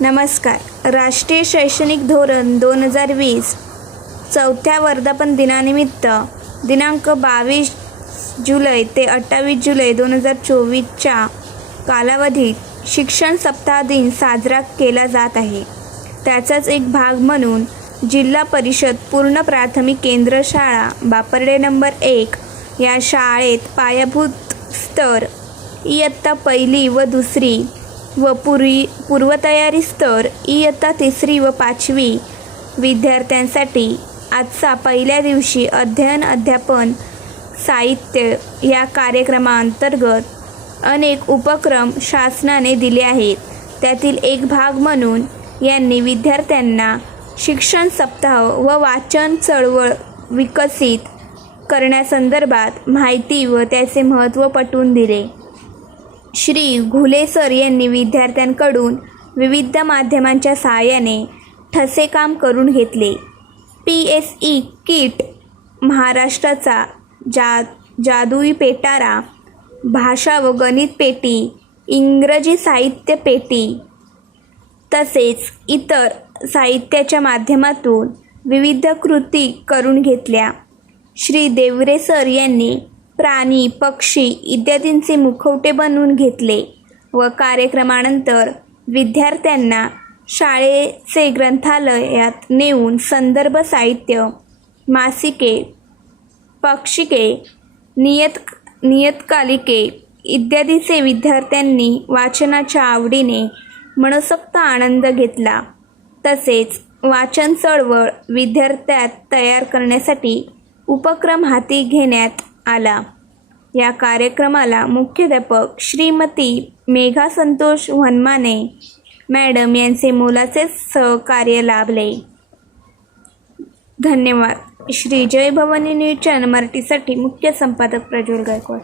नमस्कार. राष्ट्रीय शैक्षणिक धोरण दोन हजार वीस चौथ्या वर्धापन दिनानिमित्त दिनांक बावीस जुलै ते अठ्ठावीस जुलै दोन हजार चोवीसच्या कालावधीत शिक्षण सप्ताह दिन साजरा केला जात आहे. त्याचाच एक भाग म्हणून जिल्हा परिषद पूर्ण प्राथमिक केंद्र शाळा बापर्डे नंबर एक या शाळेत पायाभूत स्तर इयत्ता पहिली व दुसरी व पूर्वी पूर्वतयारी स्तर इयत्ता तिसरी व पाचवी. विद्यार्थ्यांसाठी आजचा पहिल्या दिवशी अध्ययन अध्यापन साहित्य या कार्यक्रमाअंतर्गत अनेक उपक्रम शासनाने दिले आहेत. त्यातील एक भाग म्हणून यांनी विद्यार्थ्यांना शिक्षण सप्ताह व वाचन चळवळ विकसित करण्यासंदर्भात माहिती व त्याचे महत्त्व पटवून दिले. श्री घुले सर यांनी विद्यार्थ्यांकडून विविध माध्यमांच्या सहाय्याने ठसे काम करून घेतले. पी एस ई किट महाराष्ट्राचा जा जादुई पेटारा भाषा व गणित पेटी इंग्रजी साहित्य पेटी तसेच इतर साहित्याच्या माध्यमातून विविध कृती करून घेतल्या. श्री देवरे सर यांनी प्राणी पक्षी इत्यादींचे मुखवटे बनवून घेतले व कार्यक्रमानंतर विद्यार्थ्यांना शाळेचे ग्रंथालयात नेऊन संदर्भ साहित्य मासिके पक्षिके नियत नियतकालिके इत्यादीचे विद्यार्थ्यांनी वाचनाच्या आवडीने मनसोक्त आनंद घेतला. तसेच वाचन चळवळ विद्यार्थ्यात तयार करण्यासाठी उपक्रम हाती घेण्यात आला. या कार्यक्रमाला मुख्याध्यापक श्रीमती मेघा संतोष वनमाने मॅडम यांचे मोलाचे सहकार्य लाभले. धन्यवाद. श्री जय भवानी न्यूज चॅनल मराठीसाठी मुख्य संपादक प्रज्वल गायकवाड.